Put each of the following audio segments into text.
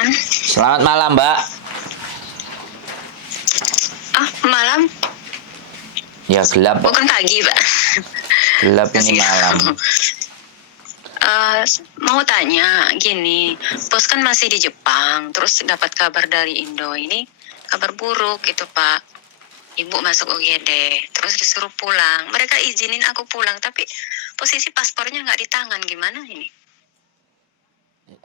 Irfan. Selamat malam, Mbak. Malam? Ya gelap, Bukan pagi, Pak. gelap ini malam. Mau tanya, gini, bos kan masih di Jepang, terus dapat kabar dari Indo, ini kabar buruk gitu, Pak. Ibu masuk UGD, terus disuruh pulang. Mereka izinin aku pulang, tapi posisi paspornya nggak di tangan, gimana ini?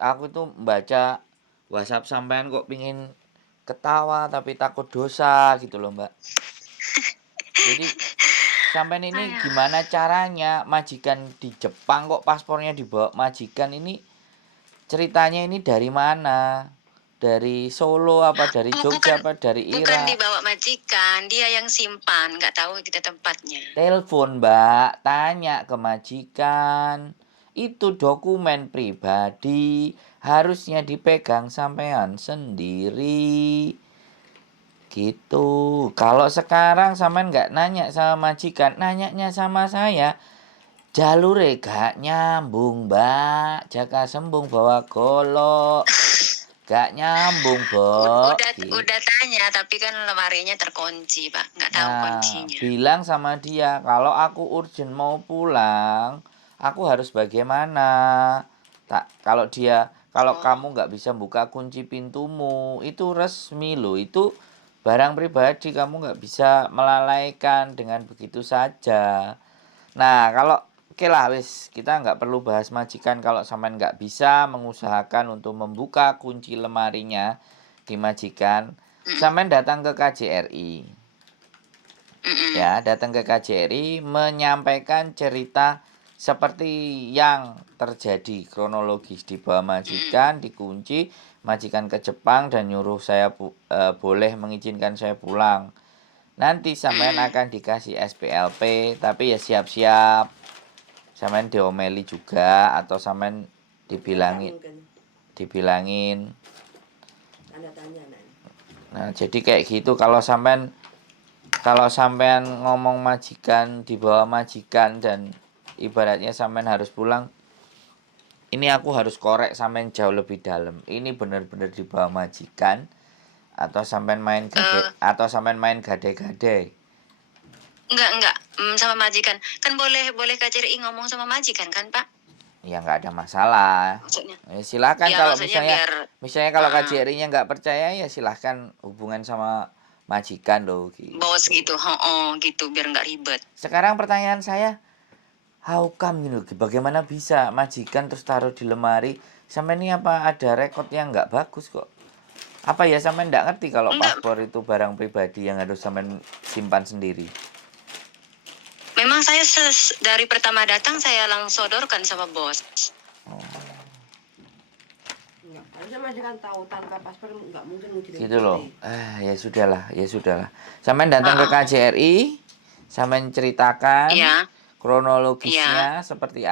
Aku tuh baca WhatsApp sampean kok pingin ketawa tapi takut dosa gitu loh, Mbak. Jadi sampean ini gimana caranya majikan di Jepang kok paspornya dibawa majikan ini, ceritanya ini dari mana? Dari Solo apa dari Jogja apa dari Bukan Irak? dibawa majikan, dia yang simpan, nggak tahu kita tempatnya. Telepon, Mbak, tanya ke majikan. Itu dokumen pribadi, harusnya dipegang sampean sendiri. Gitu. Kalau sekarang sampean nggak nanya sama majikan, nanyanya sama saya. Jalure gak nyambung, Mbak. Jaka sembung bawa golok. Gak nyambung, Bok. Udah tanya, tapi kan lemarinya terkunci, Pak. Nggak tahu Nah, kuncinya. bilang sama dia, kalau aku urgent mau pulang, aku harus bagaimana? Kalau kamu nggak bisa buka kunci pintumu, itu resmi loh, itu barang pribadi, kamu nggak bisa melalaikan dengan begitu saja. Nah, kalau oke lah, wis kita nggak perlu bahas majikan kalau sampean nggak bisa mengusahakan untuk membuka kunci lemarinya di majikan, sampean datang ke KJRI. Ya, datang ke KJRI menyampaikan cerita seperti yang terjadi kronologis, di bawah majikan, dikunci, majikan ke Jepang dan nyuruh saya boleh mengizinkan saya pulang. Nanti sampean akan dikasih SPLP, tapi ya siap-siap sampean diomeli juga atau sampean dibilangin. Nah, jadi kayak gitu kalau sampean ngomong majikan, di bawah majikan dan ibaratnya sampean harus pulang, ini aku harus korek sampean jauh lebih dalam. Ini benar-benar di bawah majikan atau sampean main gade-gade. Enggak. Sama majikan. Kan boleh KJRI ngomong sama majikan kan, Pak? Ya nggak ada masalah. Maksudnya. Silakan Ya, kalau maksudnya misalnya kalau KJRI-nya nggak percaya, ya silahkan hubungan sama majikan loh. Gitu. Bos gitu, gitu biar nggak ribet. Sekarang pertanyaan saya, how come gitu? Bagaimana bisa majikan terus taruh di lemari? Sampai ini apa ada rekod yang nggak bagus kok? Apa ya sampai nggak ngerti kalau paspor itu barang pribadi yang harus sampai simpan sendiri? Memang saya dari pertama datang saya langsung sodorkan sama bos. Harusnya majikan tahu tanpa paspor nggak mungkin ngirim. Gitu loh. Ya sudahlah. Sampai datang ke KJRI, sampai ceritakan kronologisnya seperti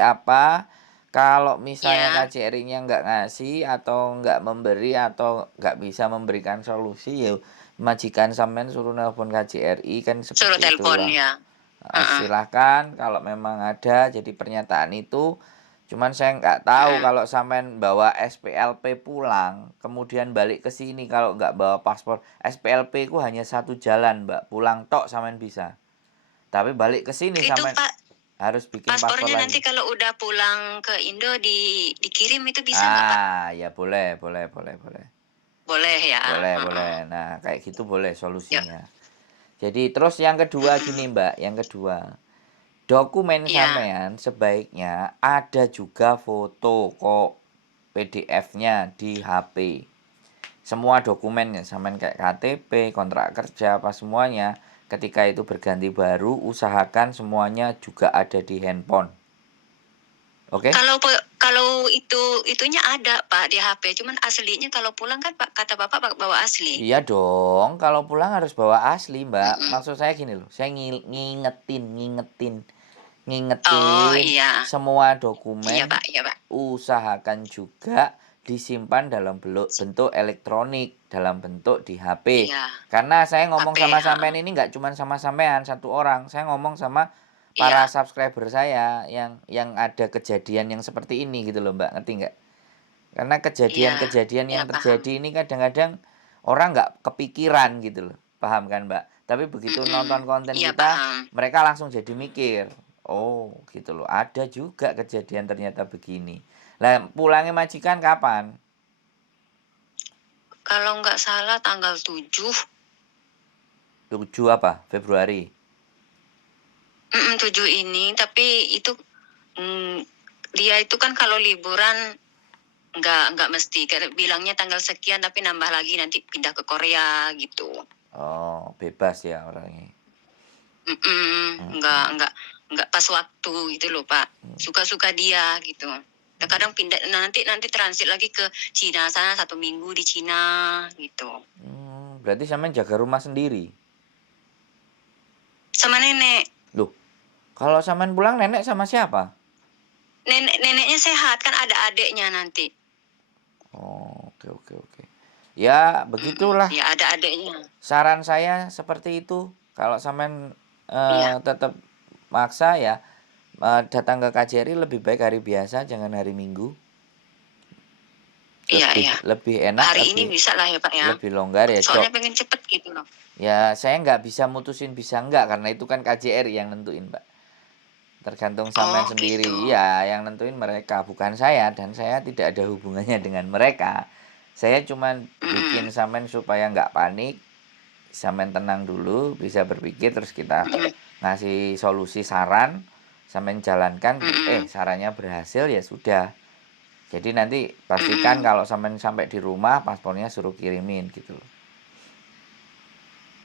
apa. Kalau misalnya KJRI-nya nggak ngasih atau nggak memberi atau nggak bisa memberikan solusi, ya majikan sampean suruh nelpon KJRI kan seperti suruh telepon itulah. Silakan kalau memang ada jadi pernyataan itu. Cuman saya nggak tahu kalau sampean bawa SPLP pulang, kemudian balik ke sini kalau nggak bawa paspor. SPLP ku hanya satu jalan, Mbak. Pulang tok sampean bisa. Tapi balik ke sini sampean harus bikin paspor lagi. Paspornya nanti kalau udah pulang ke Indo dikirim itu bisa nggak, Pak? Ya boleh. Boleh ya. Boleh. Nah, kayak gitu boleh solusinya. Jadi terus yang kedua gini, Mbak, dokumen sampean sebaiknya ada juga foto kok PDF-nya di HP. Semua dokumennya sampean kayak KTP, kontrak kerja, apa semuanya, ketika itu berganti baru, usahakan semuanya juga ada di handphone. Oke? Kalau itunya ada, Pak, di HP, cuman aslinya kalau pulang kan Pak, kata Bapak bawa asli. Iya dong, kalau pulang harus bawa asli, Mbak. Maksud saya gini loh, saya ngingetin semua dokumen. Iya, Pak. Usahakan juga disimpan dalam bentuk elektronik, dalam bentuk di HP. Karena saya ngomong sama sampean ini nggak cuma sama sampean satu orang, saya ngomong sama para subscriber saya yang ada kejadian yang seperti ini gitu loh, Mbak, ngerti nggak? Karena Iya, kejadian-kejadian ya yang paham. terjadi ini kadang-kadang orang nggak kepikiran gitu loh. Paham kan, Mbak? Tapi begitu Mm-mm. nonton konten Iya kita, paham. mereka langsung jadi mikir. Oh, gitu loh. Ada juga kejadian ternyata begini. Lah, pulangnya majikan kapan? Kalau nggak salah tanggal 7, 7 apa? Februari. 7 ini, tapi itu mm, dia itu kan kalau liburan nggak mesti bilangnya tanggal sekian tapi nambah lagi nanti pindah ke Korea gitu. Oh, bebas ya orangnya. Hmm, Nggak pas waktu gitu loh Pak. Suka-suka dia gitu. Kadang pindah nanti transit lagi ke Cina sana 1 minggu di Cina gitu. Berarti sampean jaga rumah sendiri. Sama nenek. Loh, kalau sampean pulang nenek sama siapa? Neneknya sehat kan ada adeknya nanti. Oh, oke oke oke. Ya, begitulah. Ya ada adeknya. Saran saya seperti itu. Kalau sampean Iya, tetap maksa ya, datang ke KJRI lebih baik hari biasa, jangan hari Minggu. iya, Lebih iya. lebih enak, Hari ini bisa lah ya Pak ya. lebih longgar ya, Soalnya pengen cepet gitu loh. Ya, saya nggak bisa mutusin bisa nggak karena itu kan KJRI yang nentuin, Mbak. Tergantung sampean Oh sendiri. gitu. Ya, yang nentuin mereka, bukan saya, dan saya tidak ada hubungannya dengan mereka. Saya cuman bikin sampean supaya nggak panik, sampean tenang dulu, bisa berpikir, terus kita ngasih solusi saran, sampean jalankan, sarannya berhasil ya sudah. Jadi nanti pastikan kalau sampai di rumah paspornya suruh kirimin gitu loh.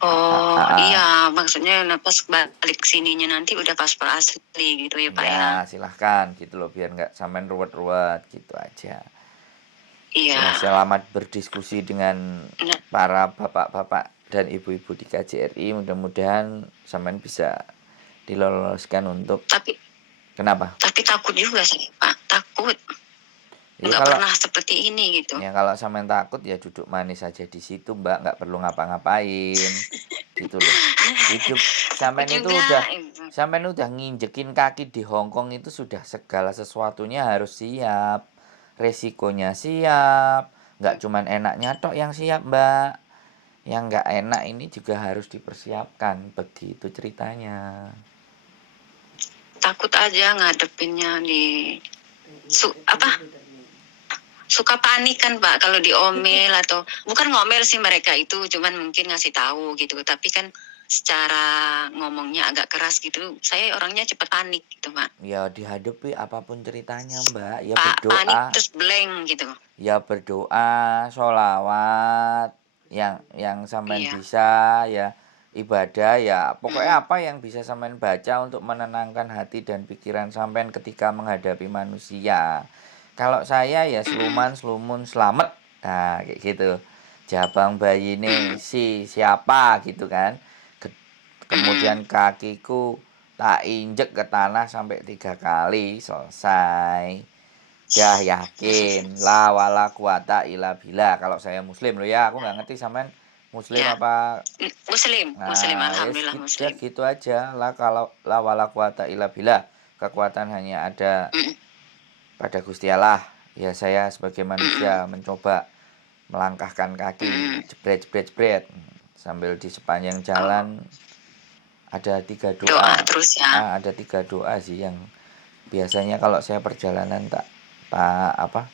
Oh Ah, iya, maksudnya pas balik sininya nanti udah paspor asli gitu ya Pak ya. ya silahkan gitu loh biar nggak sampean ruwet-ruwet gitu aja. Iya. Ya selamat berdiskusi dengan Nah, para bapak-bapak dan ibu-ibu di KJRI, mudah-mudahan sampean bisa diloloskan untuk tapi kenapa? takut juga sih Pak, takut Ya nggak kalau pernah seperti ini gitu. sampean takut ya duduk manis aja di situ, Mbak, nggak perlu ngapa-ngapain gitu loh. Hidup Takut sampean itu juga udah itu. nginjekin kaki di Hong Kong itu sudah segala sesuatunya harus siap, resikonya siap, nggak cuman enaknya tok yang siap, Mbak. Yang nggak enak ini juga harus dipersiapkan, begitu ceritanya. Takut aja ngadepinnya di apa? Suka panik kan Pak kalau diomel atau bukan ngomel sih mereka itu cuman mungkin ngasih tahu gitu tapi kan secara ngomongnya agak keras gitu saya orangnya cepat panik gitu Pak. Ya dihadapi apapun ceritanya, Mbak, ya Panik berdoa, terus blank gitu. sholawat, yang sampean Iya. bisa ya ibadah ya pokoknya apa yang bisa sampean baca untuk menenangkan hati dan pikiran sampean ketika menghadapi manusia. Kalau saya ya sluman slumun slamet, nah kayak gitu. Jabang bayi ini si siapa gitu kan. Kemudian kakiku tak injek ke tanah sampai 3 kali selesai. Dah yakin la wala quwata illa billah. Kalau saya muslim loh ya, aku nggak ngerti sampean muslim Ya, apa. muslim Nah, yes alhamdulillah gitu, muslim. gitu aja. Kalau la wala quwata illa billah. Kekuatan hanya ada Mm, pada Gusti Allah. Ya saya sebagai mm, manusia mencoba melangkahkan kaki, mm. jebret jebret jebret sambil di sepanjang Oh, jalan ada 3 doa doa. terus ya. Ada 3 doa sih yang biasanya kalau saya perjalanan tak apa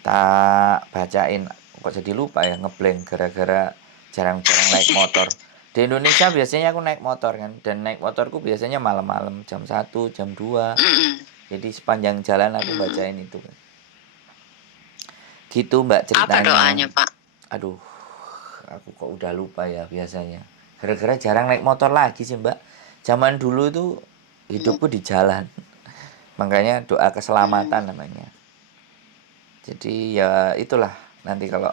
tak bacain, kok jadi lupa ya ngeblank gara-gara jarang-jarang naik motor. Di Indonesia biasanya aku naik motor kan, dan naik motorku biasanya malam-malam jam 1 jam 2, Mm, jadi sepanjang jalan aku mm. bacain itu kan. Gitu Mbak Apa ceritanya. doanya Pak? Aduh, aku kok udah lupa ya biasanya, gara-gara jarang naik motor lagi sih Mbak. Zaman dulu tuh Mm, hidupku di jalan, makanya doa keselamatan mm. namanya. Jadi ya itulah, nanti kalau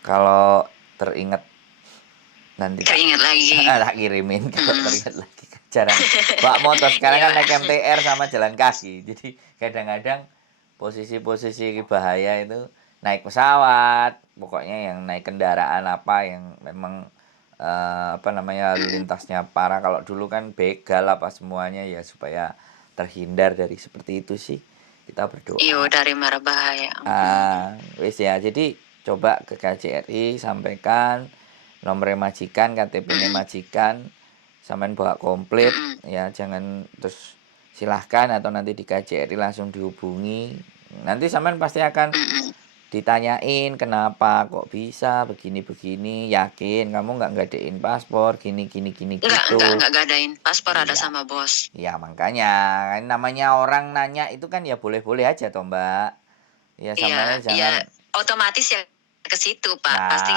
kalau teringat nanti tak Teringat lagi. tak kirimin kalau Mm, teringat lagi. Jarang bawa motor, sekarang iya kan naik Pak. MTR sama jalan kaki. Jadi kadang-kadang posisi-posisi bahaya itu naik pesawat, pokoknya yang naik kendaraan apa yang memang apa namanya lalu Mm, lintasnya parah. Kalau dulu kan begal apa semuanya ya supaya terhindar dari seperti itu sih. kita berdoa. Iyo dari mara bahaya. Wis ya. Jadi coba ke KJRI sampaikan nomornya majikan, KTP-nya majikan, sampean bawa komplit ya, jangan terus silahkan atau nanti di KJRI langsung dihubungi. Nanti sampean pasti akan ditanyain kenapa kok bisa begini-begini, yakin kamu nggak ngadain paspor gini gitu. Enggak gadain paspor, ada Iya. sama bos. Ya makanya kan namanya orang nanya itu kan ya boleh-boleh aja toh Mbak. Ya samanya Iya, jangan otomatis ya ke situ Pak. Nah, Pasti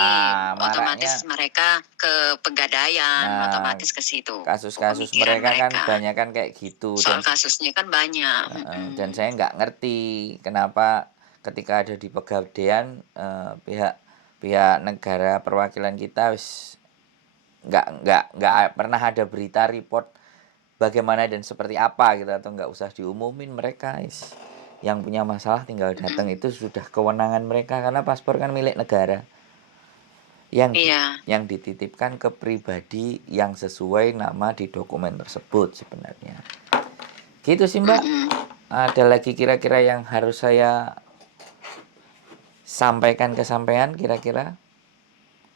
otomatis maraknya mereka ke pegadaian, Nah, otomatis ke situ. kasus-kasus Pemikiran mereka kan banyak kan kayak gitu Soal dan kasusnya kan banyak. dan saya nggak ngerti kenapa ketika ada di Pegadaian pihak negara perwakilan kita wis nggak pernah ada berita report bagaimana dan seperti apa gitu, atau nggak usah diumumin, mereka yang punya masalah tinggal datang, itu sudah kewenangan mereka karena paspor kan milik negara yang yang dititipkan ke pribadi yang sesuai nama di dokumen tersebut sebenarnya. Gitu sih Mbak. Ada lagi kira-kira yang harus saya sampaikan ke sampean kira-kira?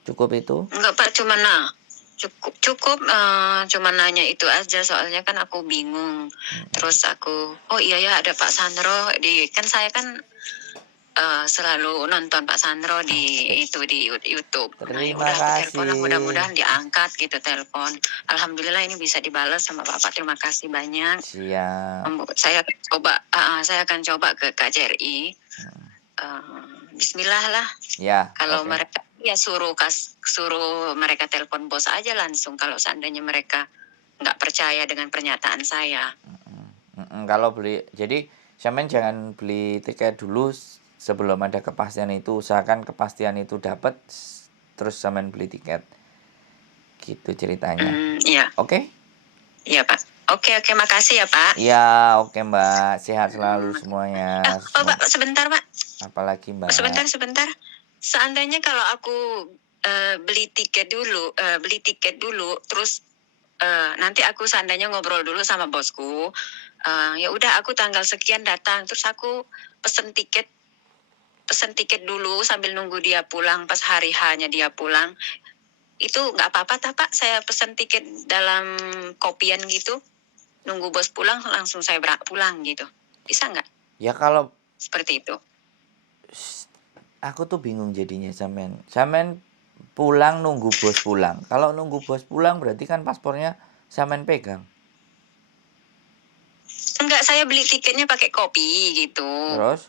Cukup itu? Enggak Pak, cukup cuma nanya itu aja, soalnya kan aku bingung. Terus aku, oh iya ya ada Pak Sandro kan saya kan selalu nonton Pak Sandro di YouTube. Terima kasih. kasih. Mudah-mudahan diangkat gitu telepon. Alhamdulillah ini bisa dibalas sama Bapak. Terima kasih banyak. Siap. Saya akan coba ke KJRI. Bismillah lah. Ya. Kalau mereka ya suruh mereka telepon bos aja langsung kalau seandainya mereka nggak percaya dengan pernyataan saya. Kalau beli, jadi sampean jangan beli tiket dulu sebelum ada kepastian itu. Usahakan kepastian itu dapat terus sampean beli tiket. Gitu ceritanya. Iya. Oke? Iya Pak. Oke, makasih ya Pak. Iya, oke Mbak. Sehat selalu semuanya. Pak, sebentar Pak. Apalagi Mbak? Sebentar. Seandainya kalau aku beli tiket dulu, terus nanti aku seandainya ngobrol dulu sama bosku, ya udah aku tanggal sekian datang, terus aku pesen tiket dulu sambil nunggu dia pulang, pas hari H-nya dia pulang, itu nggak apa-apa Pak? Saya pesen tiket dalam kopian gitu, nunggu bos pulang langsung saya pulang gitu, bisa nggak? Ya kalau seperti itu. Aku tuh bingung jadinya sampean pulang nunggu bos pulang. Kalau nunggu bos pulang berarti kan paspornya sampean pegang. Enggak, saya beli tiketnya pakai kopi gitu. Terus?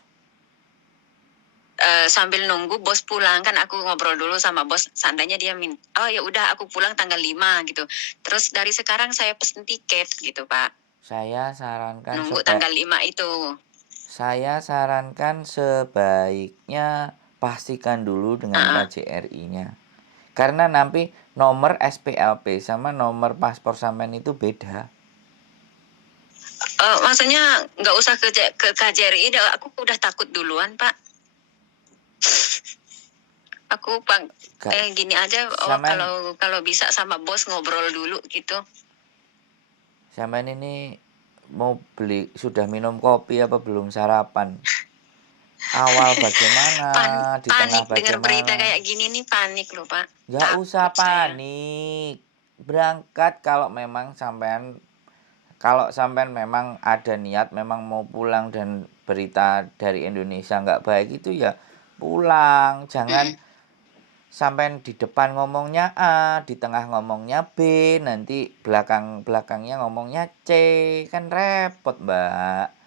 Sambil nunggu bos pulang kan aku ngobrol dulu sama bos, seandainya dia oh ya udah aku pulang tanggal 5 gitu. Terus dari sekarang saya pesen tiket gitu Pak. Saya sarankan nunggu tanggal 5 itu. Saya sarankan sebaiknya pastikan dulu dengan KJRI-nya. Karena nanti nomor SPLP sama nomor paspor sampean itu beda. Maksudnya nggak usah ke KJRI, aku udah takut duluan Pak. Aku gini aja, kalau bisa sama bos ngobrol dulu gitu. Sampean ini mau beli, sudah minum kopi apa belum sarapan? Awal bagaimana, di tengah bagaimana? Dengar berita kayak gini nih panik loh Pak. Nggak usah panik. Berangkat kalau sampean memang ada niat, memang mau pulang dan berita dari Indonesia nggak baik itu ya pulang. Jangan sampean di depan ngomongnya A, di tengah ngomongnya B, nanti belakangnya ngomongnya C, kan repot Mbak.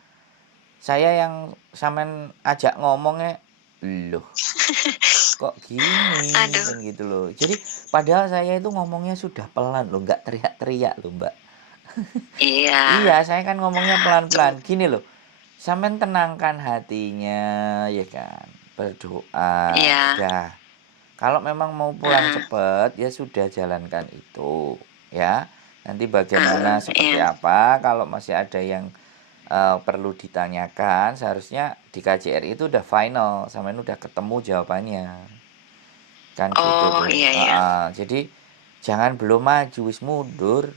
Saya yang sampean ajak ngomongnya, loh kok gini kan gitu loh. Jadi padahal saya itu ngomongnya sudah pelan loh, nggak teriak-teriak loh Mbak. Iya, saya kan ngomongnya pelan-pelan. Gini loh, sampean tenangkan hatinya ya kan, berdoa. Udah, kalau memang mau pulang cepat ya sudah jalankan itu ya. Nanti bagaimana seperti apa, kalau masih ada yang perlu ditanyakan, seharusnya di KJRI itu udah final, sampean udah ketemu jawabannya. Kan gitu tuh. Jadi jangan belum maju wis mundur.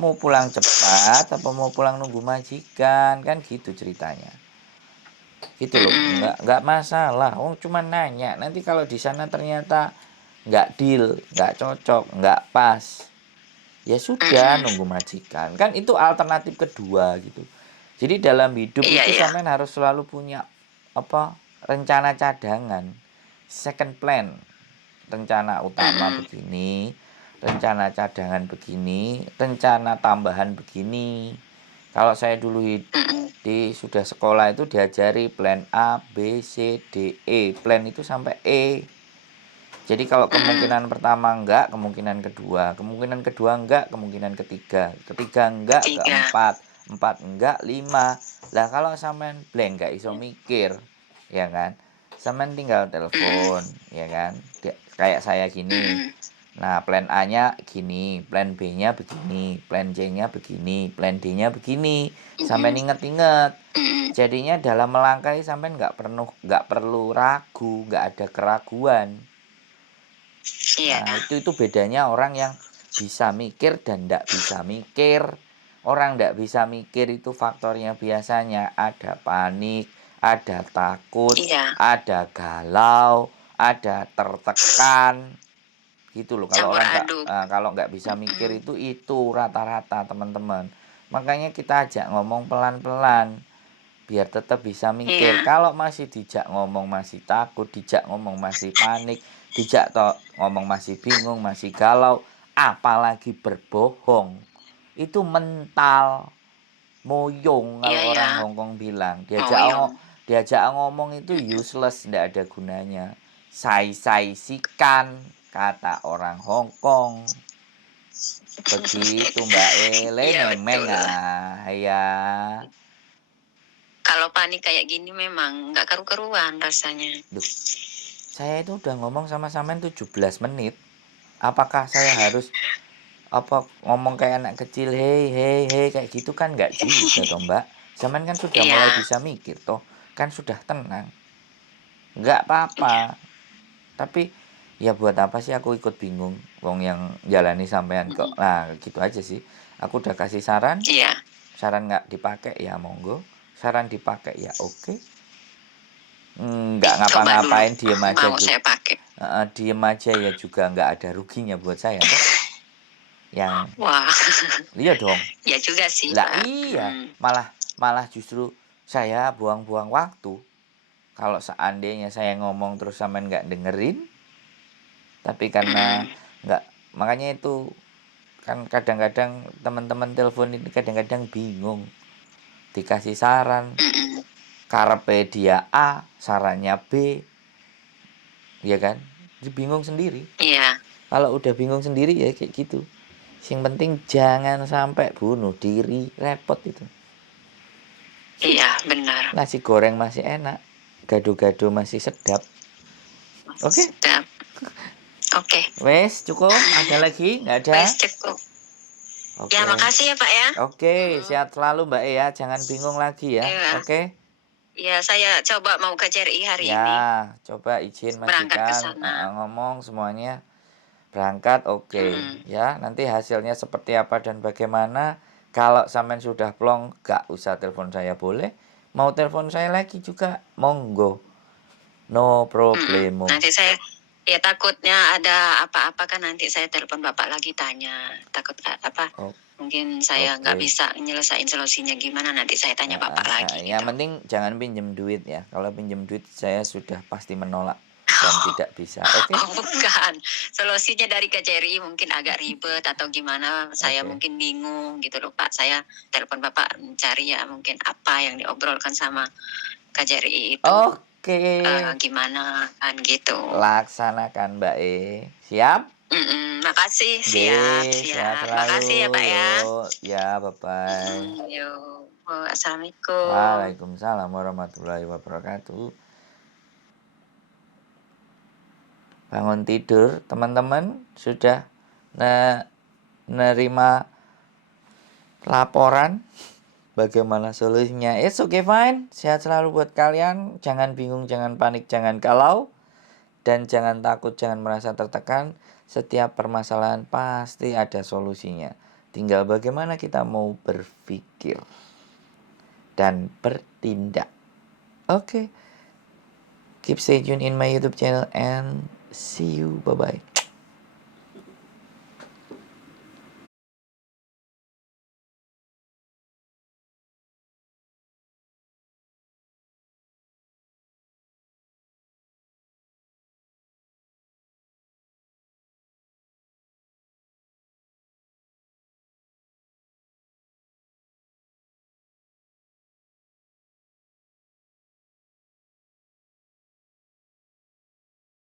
Mau pulang cepat apa mau pulang nunggu majikan, kan gitu ceritanya. Gitu loh, nggak masalah. Oh, cuma nanya. Nanti kalau di sana ternyata nggak deal, nggak cocok, nggak pas, ya sudah nunggu majikan. Kan itu alternatif kedua gitu. Jadi dalam hidup Iya, itu iya. sampean harus selalu punya apa? Rencana cadangan, second plan. Rencana utama Mm-mm. begini, rencana cadangan begini, rencana tambahan begini. Kalau saya dulu Mm-mm. sudah sekolah itu diajari plan A, B, C, D, E. Plan itu sampai E. Jadi kalau Mm-mm. kemungkinan pertama enggak, kemungkinan kedua enggak, kemungkinan ketiga enggak, Ketiga. empat enggak, lima. Lah kalau sampean blank enggak iso mikir, ya kan? Sampean tinggal Mm-mm. telepon, ya kan? Kayak saya gini. Mm-mm. Nah, plan A-nya gini, plan B-nya begini, plan C-nya begini, plan D-nya begini. Sampean Mm-mm. inget-inget. Mm-mm. Jadinya dalam melangkahi sampean nggak perlu ragu, nggak ada keraguan. Iya. Nah, itu bedanya orang yang bisa mikir dan ndak bisa mikir. Orang ndak bisa mikir itu faktornya biasanya ada panik, ada takut, Iya. ada galau, ada tertekan. Gitu loh. Kalau Campur orang aduk. kalau nggak bisa mikir Mm-mm. itu rata-rata teman-teman. Makanya kita ajak ngomong pelan-pelan biar tetap bisa mikir. Iya. Kalau masih dijak ngomong masih takut, dijak ngomong masih panik, ngomong masih bingung, masih galau, apalagi berbohong, itu mental moyong Iya, kalau ya. orang Hongkong bilang. Moyong. Diajak ngomong itu Mm-mm. useless, tidak ada gunanya. Sai sikan kata orang Hongkong. Begitu Mbak Ele, Iya, memang betul. ya. Kalau panik kayak gini memang nggak karu-karuan rasanya. Duh, saya itu udah ngomong sama sampean 17 menit. Apakah saya harus ngomong kayak anak kecil, hei hei hei kayak gitu kan nggak juga toh Mbak. Sampean kan sudah mulai Iya. bisa mikir toh, kan sudah tenang. Nggak Iya. apa-apa. Tapi ya buat apa sih aku ikut bingung wong yang jalani sampean kok. Mm-mm. Nah, gitu aja sih. Aku udah kasih saran, Iya. saran nggak dipakai ya monggo, saran dipakai ya oke. Nggak Coba dulu. ngapa-ngapain diem aja Mau saya pakai. diem aja ya juga nggak ada ruginya buat saya toh. Yang Wah. iya dong. Ya juga sih, Lah Pak. iya, malah malah justru saya buang-buang waktu. Kalau seandainya saya ngomong terus sampean nggak dengerin, tapi karena Mm-mm. nggak, makanya itu kan kadang-kadang teman-teman telepon ini kadang-kadang bingung. Dikasih saran, Mm-mm. karepe dia A, sarannya B, ya kan? Jadi bingung sendiri. Iya. Kalau udah bingung sendiri ya kayak gitu. Yang penting jangan sampai bunuh diri, repot itu. Iya, benar. Nasi goreng masih enak, gado-gado masih sedap. Oke, Sedap. Oke. wes cukup. Ada lagi? Nggak ada? Wes cukup. Oke. Ya, makasih ya, Pak ya. Oke, Mm-mm. sehat selalu Mbak E ya. Jangan bingung lagi ya. Iya. Oke. Ya, saya coba mau ke CRI hari Ya, ini. coba izin Berangkat ke majikan sana. ngomong semuanya berangkat oke. Mm-mm. Ya, nanti hasilnya seperti apa dan bagaimana. Kalau sampean sudah plong, gak usah telepon saya boleh. Mau telepon saya lagi juga, monggo. No Mm-mm. problemo. Nanti saya ya takutnya ada apa-apa kan nanti saya telepon Bapak lagi tanya. Takut apa? Oh, Mungkin saya nggak oke. bisa nyelesain solusinya gimana nanti saya tanya Bapak lagi Yang gitu. penting jangan pinjem duit ya. Kalau pinjem duit saya sudah pasti menolak dan tidak bisa. Oke? Oh, bukan. Solusinya dari KJRI mungkin agak ribet atau gimana. Saya Oke. mungkin bingung gitu loh Pak. Saya telepon Bapak mencari ya mungkin apa yang diobrolkan sama KJRI itu. Oke. Gimana kan gitu. Laksanakan Mbak E. Siap? Makasih. Oke, sehat Siap. selalu. Makasih ya Pak ya. Yuk, ya bye-bye. Yuk. Assalamualaikum. Waalaikumsalam warahmatullahi wabarakatuh. Bangun tidur, teman-teman sudah menerima laporan bagaimana solusinya. It's okay fine. Sehat selalu buat kalian. Jangan bingung, jangan panik, jangan galau. Dan jangan takut, jangan merasa tertekan. Setiap permasalahan pasti ada solusinya. Tinggal bagaimana kita mau berpikir dan bertindak. Oke. Keep stay tune in my YouTube channel and see you. Bye bye.